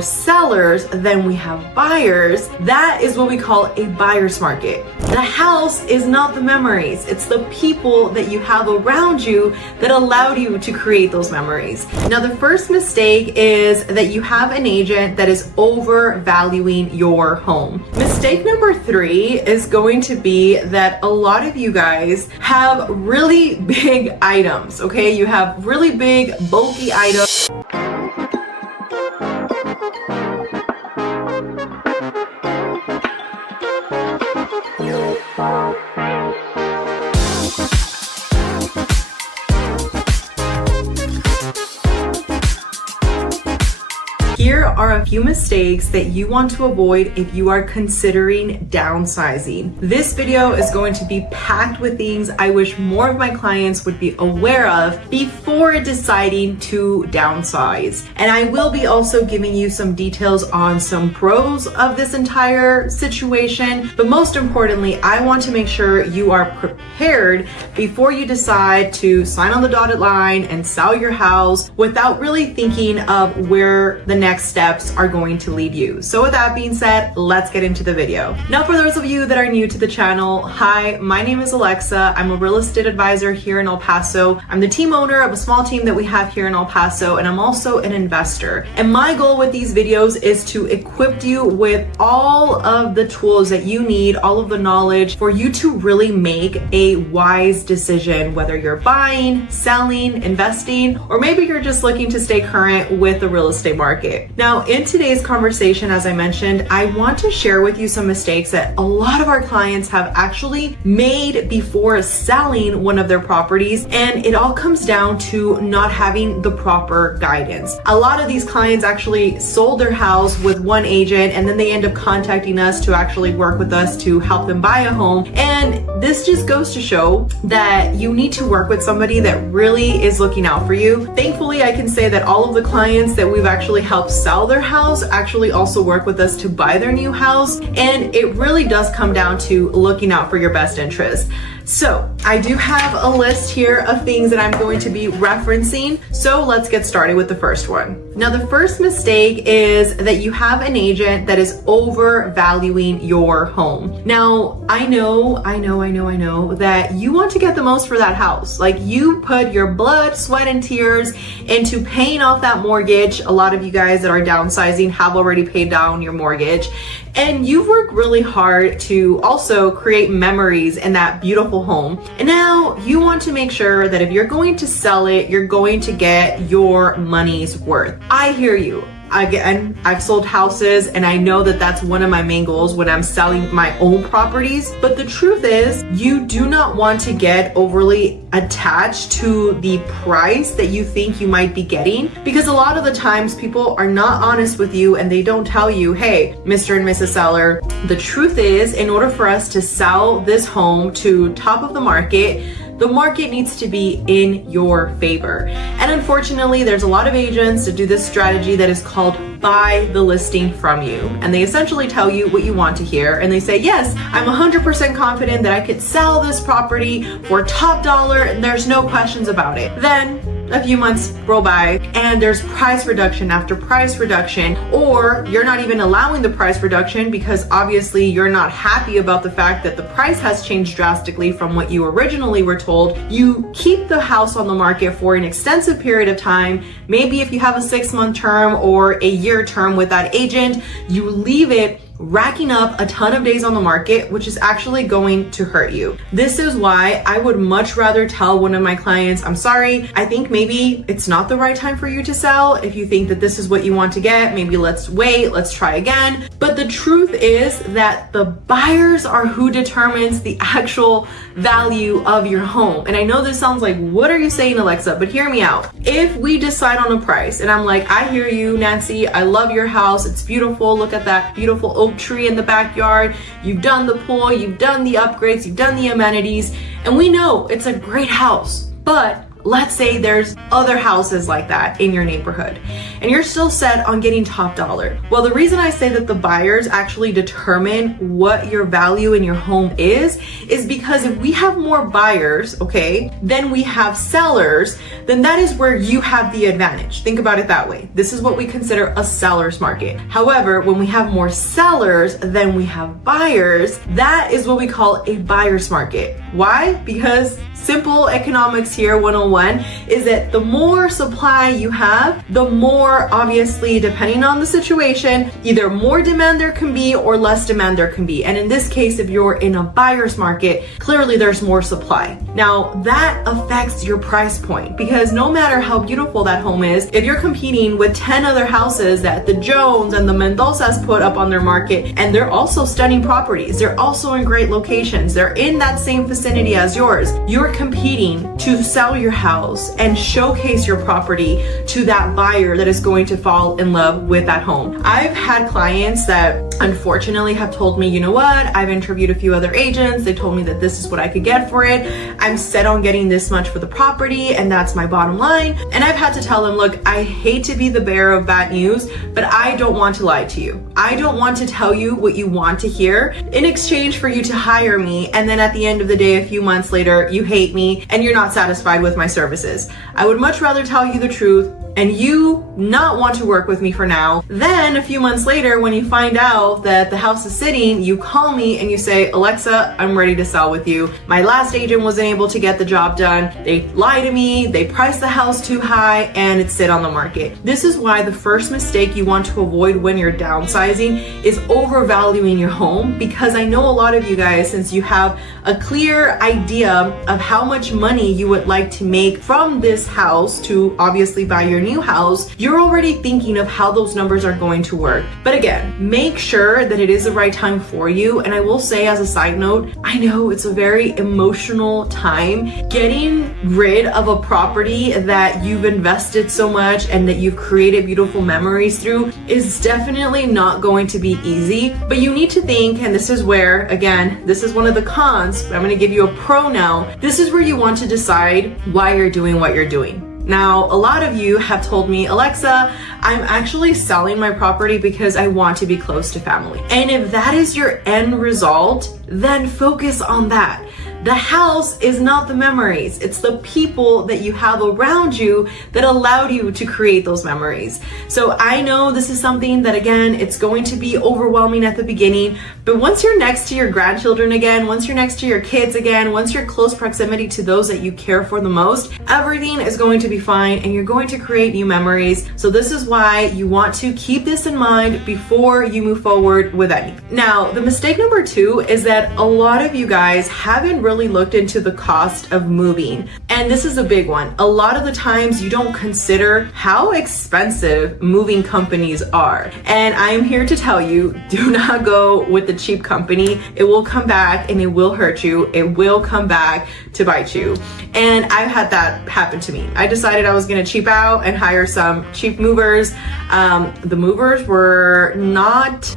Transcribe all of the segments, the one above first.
sellers, then we have buyers. That is what we call a buyer's market. The house is not the memories. It's the people that you have around you that allowed you to create those memories. Now, the first mistake is that you have an agent that is overvaluing your home. Mistake number 3 is going to be that a lot of you guys have really big items, okay? You have really big, bulky items. Here are a few mistakes that you want to avoid if you are considering downsizing. This video is going to be packed with things I wish more of my clients would be aware of before deciding to downsize. And I will be also giving you some details on some pros of this entire situation. But most importantly, I want to make sure you are prepared before you decide to sign on the dotted line and sell your house without really thinking of where the next steps are going to lead you. So with that being said, let's get into the video. Now, for those of you that are new to the channel, hi, my name is Alexa. I'm a real estate advisor here in El Paso. I'm the team owner of a small team that we have here in El Paso, and I'm also an investor. And my goal with these videos is to equip you with all of the tools that you need, all of the knowledge for you to really make a wise decision, whether you're buying, selling, investing, or maybe you're just looking to stay current with the real estate market. Now, in today's conversation, as I mentioned, I want to share with you some mistakes that a lot of our clients have actually made before selling one of their properties, and it all comes down to not having the proper guidance. A lot of these clients actually sold their house with one agent, and then they end up contacting us to actually work with us to help them buy a home. And this just goes to show that you need to work with somebody that really is looking out for you. Thankfully, I can say that all of the clients that we've actually helped sell their house actually also work with us to buy their new house, and it really does come down to looking out for your best interest. So I do have a list here of things that I'm going to be referencing. So let's get started with the first one. Now, the first mistake is that you have an agent that is overvaluing your home. Now, I know that you want to get the most for that house. Like, you put your blood, sweat, and tears into paying off that mortgage. A lot of you guys that are downsizing have already paid down your mortgage. And you've worked really hard to also create memories in that beautiful home. And now you want to make sure that if you're going to sell it, you're going to get your money's worth. I hear you. Again, I've sold houses, and I know that that's one of my main goals when I'm selling my own properties. But the truth is, you do not want to get overly attached to the price that you think you might be getting, because a lot of the times people are not honest with you and they don't tell you, hey, Mr. and Mrs. Seller, the truth is, in order for us to sell this home to top of the market needs to be in your favor. And unfortunately, there's a lot of agents that do this strategy that is called buy the listing from you. And they essentially tell you what you want to hear. And they say, yes, I'm 100% confident that I could sell this property for top dollar, and there's no questions about it. Then a few months roll by and there's price reduction after price reduction, or you're not even allowing the price reduction because obviously you're not happy about the fact that the price has changed drastically from what you originally were told. You keep the house on the market for an extensive period of time. Maybe if you have a 6-month term or a year term with that agent, you leave it racking up a ton of days on the market, which is actually going to hurt you. This is why I would much rather tell one of my clients, I'm sorry, I think maybe it's not the right time for you to sell. If you think that this is what you want to get, maybe let's wait, let's try again. But the truth is that the buyers are who determines the actual value of your home. And I know this sounds like, what are you saying, Alexa? But hear me out. If we decide on a price and I'm like, I hear you, Nancy, I love your house, it's beautiful, look at that beautiful oak tree in the backyard, you've done the pool, you've done the upgrades, you've done the amenities, and we know it's a great house, but let's say there's other houses like that in your neighborhood and you're still set on getting top dollar. Well, the reason I say that the buyers actually determine what your value in your home is because if we have more buyers, okay, then we have sellers, then that is where you have the advantage. Think about it that way. This is what we consider a seller's market. However, when we have more sellers than we have buyers, that is what we call a buyer's market. Why? Because simple economics here 101 is that the more supply you have, the more, obviously, depending on the situation, either more demand there can be or less demand there can be. And in this case, if you're in a buyer's market, clearly there's more supply. Now that affects your price point because no matter how beautiful that home is, if you're competing with 10 other houses that the Jones and the Mendozas put up on their market, and they're also stunning properties, they're also in great locations, they're in that same vicinity as yours, you're competing to sell your house and showcase your property to that buyer that is going to fall in love with that home. I've had clients that unfortunately have told me, you know what, I've interviewed a few other agents, they told me that this is what I could get for it, I'm set on getting this much for the property and that's my bottom line. And I've had to tell them, look, I hate to be the bearer of bad news, but I don't want to lie to you. I don't want to tell you what you want to hear in exchange for you to hire me, and then at the end of the day, a few months later, you hate me and you're not satisfied with my services. I would much rather tell you the truth and you not want to work with me for now. Then a few months later, when you find out that the house is sitting, you call me and you say, Alexa, I'm ready to sell with you. My last agent wasn't able to get the job done. They lied to me, they priced the house too high, and it's sit on the market. This is why the first mistake you want to avoid when you're downsizing is overvaluing your home, because I know a lot of you guys, since you have a clear idea of how much money you would like to make from this house to obviously buy your new house, you're already thinking of how those numbers are going to work. But again, make sure that it is the right time for you. And I will say, as a side note, I know it's a very emotional time. Getting rid of a property that you've invested so much and that you've created beautiful memories through is definitely not going to be easy. But you need to think, and this is where, again, this is one of the cons, but I'm going to give you a pro now. This is where you want to decide why you're doing what you're doing. Now, a lot of you have told me, Alexa, I'm actually selling my property because I want to be close to family. And if that is your end result, then focus on that. The house is not the memories. It's the people that you have around you that allowed you to create those memories. So I know this is something that, again, it's going to be overwhelming at the beginning, but once you're next to your grandchildren again, once you're next to your kids again, once you're close proximity to those that you care for the most, everything is going to be fine and you're going to create new memories. So this is why you want to keep this in mind before you move forward with anything. Now, the mistake number 2 is that a lot of you guys haven't really looked into the cost of moving. And this is a big one. A lot of the times you don't consider how expensive moving companies are. And I am here to tell you, do not go with the cheap company. It will come back and it will hurt you. It will come back to bite you. And I've had that happen to me. I decided I was going to cheap out and hire some cheap movers. The movers were not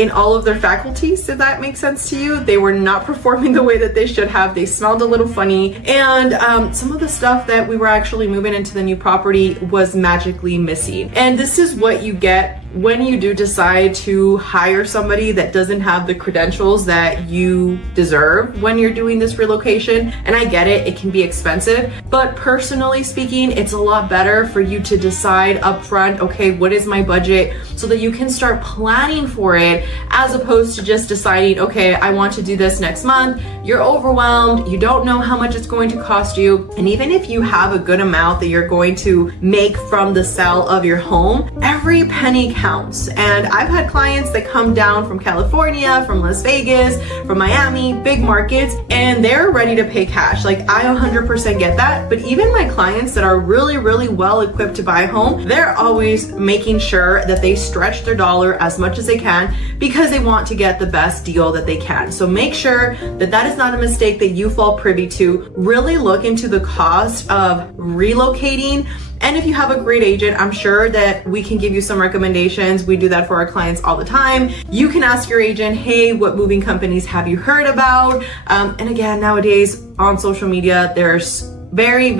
in all of their faculties, if that makes sense to you. They were not performing the way that they should have. They smelled a little funny. And some of the stuff that we were actually moving into the new property was magically missing. And this is what you get when you do decide to hire somebody that doesn't have the credentials that you deserve when you're doing this relocation. And I get it, it can be expensive, but personally speaking, it's a lot better for you to decide upfront, okay, what is my budget, so that you can start planning for it, as opposed to just deciding, okay, I want to do this next month. You're overwhelmed, you don't know how much it's going to cost you. And even if you have a good amount that you're going to make from the sale of your home, every penny counts. And I've had clients that come down from California, from Las Vegas, from Miami, big markets, and they're ready to pay cash. Like, I 100% get that. But even my clients that are really, really well equipped to buy a home, they're always making sure that they stretch their dollar as much as they can because they want to get the best deal that they can. So make sure that that is not a mistake that you fall privy to. Really look into the cost of relocating. And if you have a great agent, I'm sure that we can give you some recommendations. We do that for our clients all the time. You can ask your agent, hey, what moving companies have you heard about? And again, nowadays on social media, there's very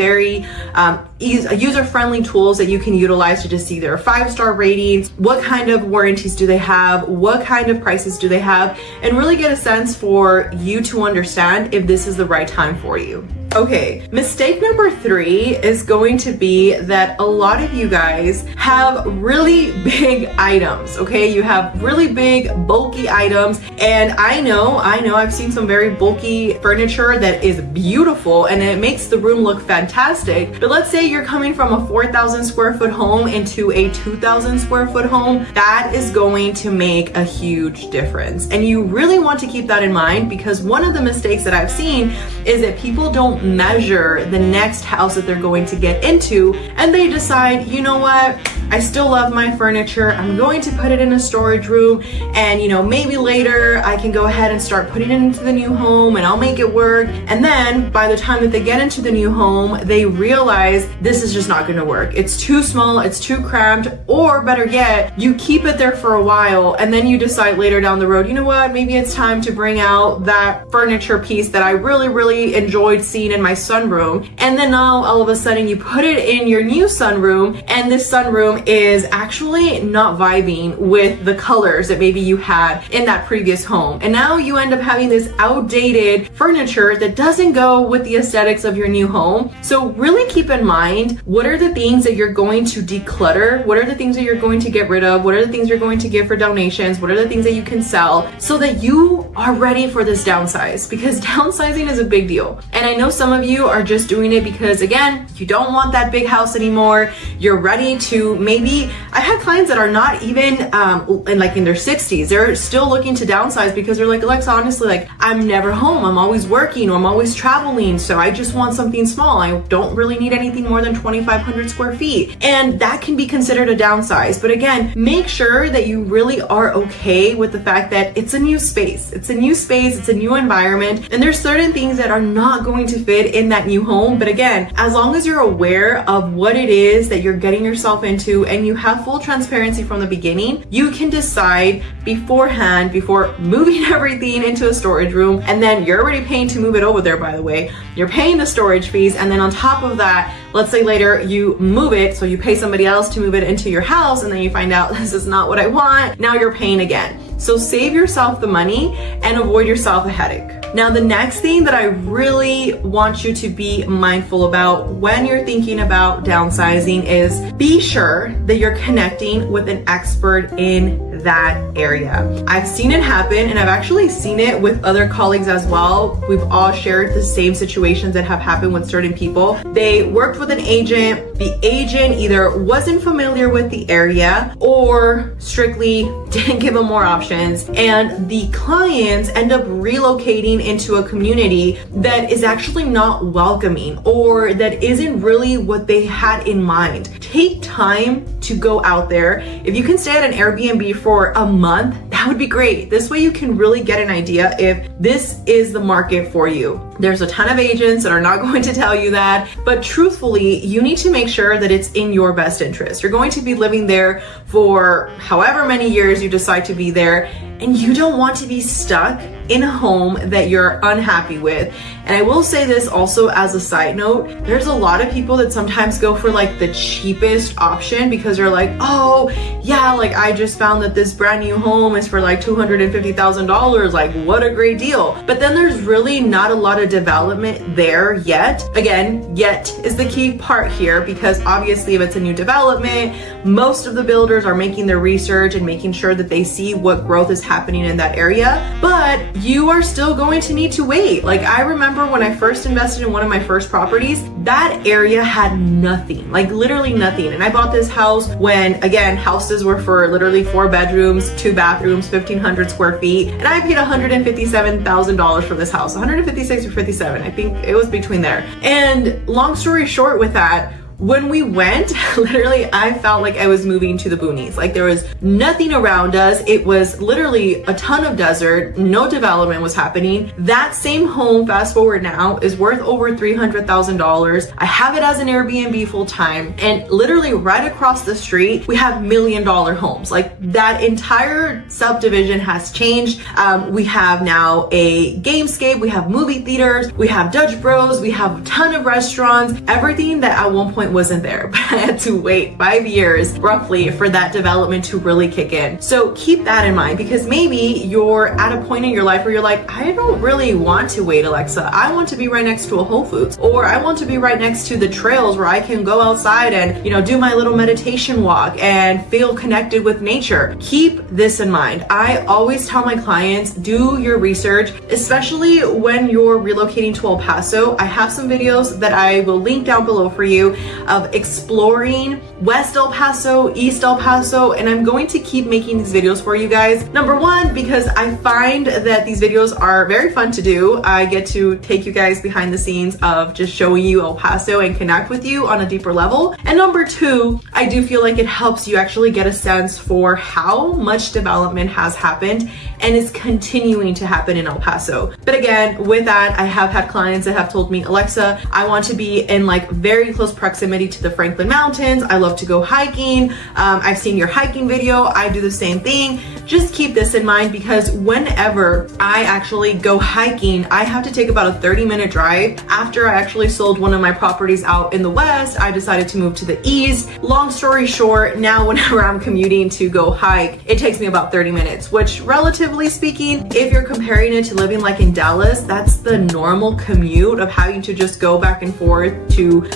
user-friendly tools that you can utilize to just see their 5-star ratings, what kind of warranties do they have, what kind of prices do they have, and really get a sense for you to understand if this is the right time for you. Okay, mistake number 3 is going to be that a lot of you guys have really big items, okay? You have really big, bulky items, and I know I've seen some very bulky furniture that is beautiful and it makes the room look fantastic. But let's say you're coming from a 4,000 square foot home into a 2,000 square foot home. That is going to make a huge difference. And you really want to keep that in mind, because one of the mistakes that I've seen is that people don't measure the next house that they're going to get into, and they decide, you know what, I still love my furniture, I'm going to put it in a storage room, and maybe later I can go ahead and start putting it into the new home and I'll make it work. And then by the time that they get into the new home, they realize this is just not going to work. It's too small, it's too cramped, or better yet, you keep it there for a while and then you decide later down the road, you know what, maybe it's time to bring out that furniture piece that I really enjoyed seeing in my sunroom. And then now all of a sudden you put it in your new sunroom, and this sunroom is actually not vibing with the colors that maybe you had in that previous home. And now you end up having this outdated furniture that doesn't go with the aesthetics of your new home. So really keep in mind, what are the things that you're going to declutter? What are the things that you're going to get rid of? What are the things you're going to give for donations? What are the things that you can sell, so that you are ready for this downsize? Because downsizing is a big deal. And I know some of you are just doing it because, again, you don't want that big house anymore. You're ready to maybe, I had clients that are not even in their 60s. They're still looking to downsize because they're like, Alexa, honestly, like, I'm never home. I'm always working, or I'm always traveling. So I just want something small. I don't really need anything more than 2,500 square feet. And that can be considered a downsize. But again, make sure that you really are okay with the fact that it's a new space. It's a new space. It's a new environment. And there's certain things that are not going to fit in that new home. But again, as long as you're aware of what it is that you're getting yourself into and you have full transparency from the beginning, you can decide beforehand, before moving everything into a storage room. And then you're already paying to move it over there, by the way. You're paying the storage fees. And then on top of that, let's say later you move it, so you pay somebody else to move it into your house, and then you find out this is not what I want. Now you're paying again. So save yourself the money and avoid yourself a headache. Now, the next thing that I really want you to be mindful about when you're thinking about downsizing is be sure that you're connecting with an expert in that area. I've seen it happen, and I've actually seen it with other colleagues as well. We've all shared the same situations that have happened with certain people. They worked with an agent. The agent either wasn't familiar with the area or strictly didn't give them more options, and the clients end up relocating into a community that is actually not welcoming, or that isn't really what they had in mind. Take time to go out there. If you can stay at an Airbnb for a month, that would be great. This way you can really get an idea if this is the market for you. There's a ton of agents that are not going to tell you that, but truthfully, you need to make sure that it's in your best interest. You're going to be living there for however many years you decide to be there, and you don't want to be stuck in a home that you're unhappy with. And I will say this also as a side note, there's a lot of people that sometimes go for like the cheapest option because they're like, oh yeah, like I just found that this brand new home is for like $250,000, like what a great deal. But then there's really not a lot of development there yet. Again, yet is the key part here, because obviously if it's a new development, most of the builders are making their research and making sure that they see what growth is happening in that area, but you are still going to need to wait. Like I remember when I first invested in one of my first properties, that area had nothing, like literally nothing. And I bought this house when, again, houses were for literally 4 bedrooms, 2 bathrooms, 1,500 square feet. And I paid $157,000 for this house, 156 or 57. I think it was between there. And long story short with that, when we went, literally, I felt like I was moving to the boonies. Like there was nothing around us. It was literally a ton of desert. No development was happening. That same home, fast forward now, is worth over $300,000. I have it as an Airbnb full time, and literally right across the street, we have $1 million homes. Like that entire subdivision has changed. We have now a gamescape, we have movie theaters, we have Dutch Bros, we have a ton of restaurants, everything that at one point wasn't there, but I had to wait 5 years roughly for that development to really kick in. So keep that in mind, because maybe you're at a point in your life where you're like, I don't really want to wait, Alexa. I want to be right next to a Whole Foods, or I want to be right next to the trails where I can go outside and, you know, do my little meditation walk and feel connected with nature. Keep this in mind. I always tell my clients, do your research, especially when you're relocating to El Paso. I have some videos that I will link down below for you of exploring West El Paso, East El Paso, and I'm going to keep making these videos for you guys. Number one, because I find that these videos are very fun to do. I get to take you guys behind the scenes of just showing you El Paso and connect with you on a deeper level. And number two, I do feel like it helps you actually get a sense for how much development has happened and is continuing to happen in El Paso. But again, with that, I have had clients that have told me, Alexa, I want to be in like very close proximity to the Franklin Mountains. I love to go hiking. I've seen your hiking video. I do the same thing. Just keep this in mind, because whenever I actually go hiking, I have to take about a 30-minute drive. After I actually sold one of my properties out in the West, I decided to move to the East. Long story short, now whenever I'm commuting to go hike, it takes me about 30 minutes, which relatively speaking, if you're comparing it to living like in Dallas, that's the normal commute of having to just go back and forth to,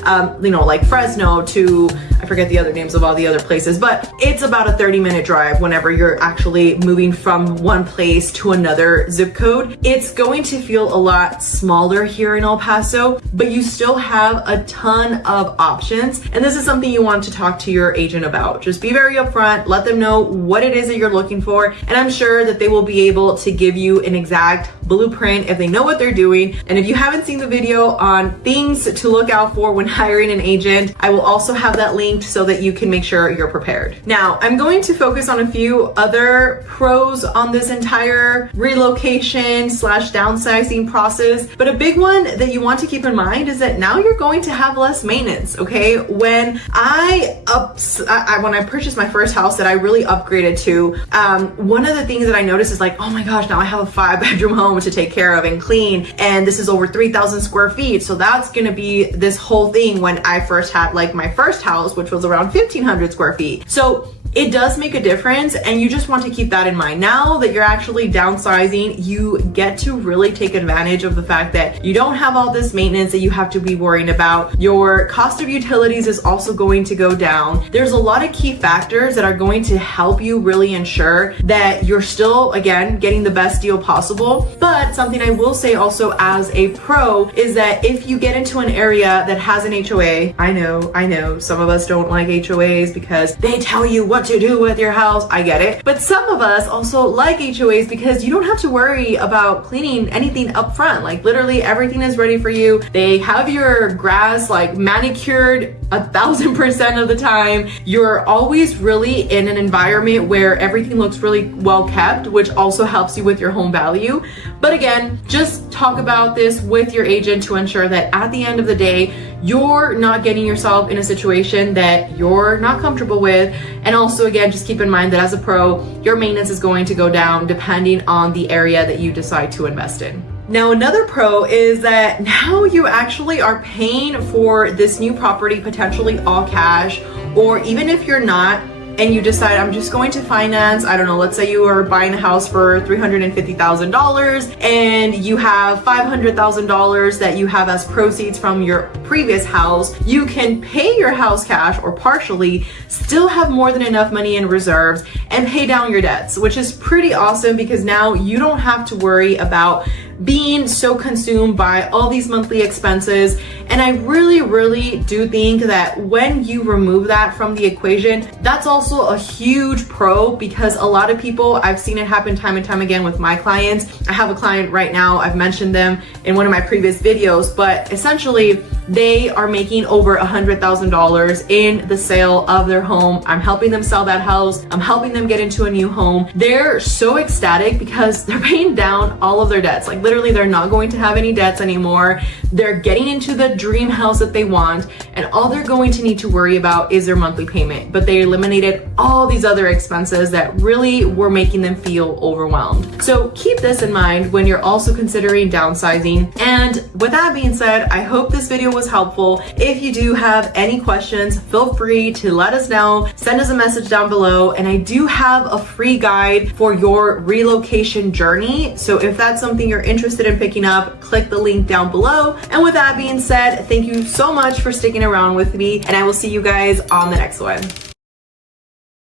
you know, like Fresno to, I forget the other names of all the other places, but it's about a 30-minute drive whenever you're actually moving from one place to another zip code. It's going to feel a lot smaller here in El Paso, but you still have a ton of options. And this is something you want to talk to your agent about. Just be very upfront, let them know what it is that you're looking for, and I'm sure that they will be able to give you an exact blueprint if they know what they're doing. And if you haven't seen the video on things to look out for when hiring an agent, I will also have that linked so that you can make sure you're prepared. Now, I'm going to focus on a few other pros on this entire relocation / downsizing process. But a big one that you want to keep in mind is that now you're going to have less maintenance, okay? When I purchased my first house that I really upgraded to, one of the things that I noticed is like, oh my gosh, now I have a 5-bedroom home to take care of and clean, and this is over 3,000 square feet. So that's gonna be this whole thing when I first had like my first house, which was around 1,500 square feet. So it does make a difference, and you just want to keep that in mind. Now that you're actually downsizing, you get to really take advantage of the fact that you don't have all this maintenance that you have to be worrying about. Your cost of utilities is also going to go down. There's a lot of key factors that are going to help you really ensure that you're still, again, getting the best deal possible. But something I will say also as a pro is that if you get into an area that has an HOA, I know, some of us don't like HOAs because they tell you what to do with your house. I get it. But some of us also like HOAs because you don't have to worry about cleaning anything up front. Like literally everything is ready for you. They have your grass like manicured 1,000% of the time. You're always really in an environment where everything looks really well kept, which also helps you with your home value. But again, just talk about this with your agent to ensure that at the end of the day, you're not getting yourself in a situation that you're not comfortable with. And also, again, just keep in mind that as a pro, your maintenance is going to go down depending on the area that you decide to invest in. Now, another pro is that now you actually are paying for this new property potentially all cash, or even if you're not, and you decide, I'm just going to finance, I don't know, let's say you are buying a house for $350,000 and you have $500,000 that you have as proceeds from your previous house. You can pay your house cash or partially, still have more than enough money in reserves, and pay down your debts, which is pretty awesome because now you don't have to worry about being so consumed by all these monthly expenses. And I really do think that when you remove that from the equation, that's also a huge pro, because a lot of people, I've seen it happen time and time again with my clients. I have a client right now, I've mentioned them in one of my previous videos, but essentially they are making over $100,000 in the sale of their home. I'm helping them sell that house. I'm helping them get into a new home. They're so ecstatic because they're paying down all of their debts. Like literally, they're not going to have any debts anymore. They're getting into the dream house that they want, and all they're going to need to worry about is their monthly payment. But they eliminated all these other expenses that really were making them feel overwhelmed. So keep this in mind when you're also considering downsizing. And with that being said, I hope this video was helpful. If you do have any questions, feel free to let us know. Send us a message down below. And I do have a free guide for your relocation journey. So if that's something you're interested in picking up, click the link down below. And with that being said, thank you so much for sticking around with me, and I will see you guys on the next one.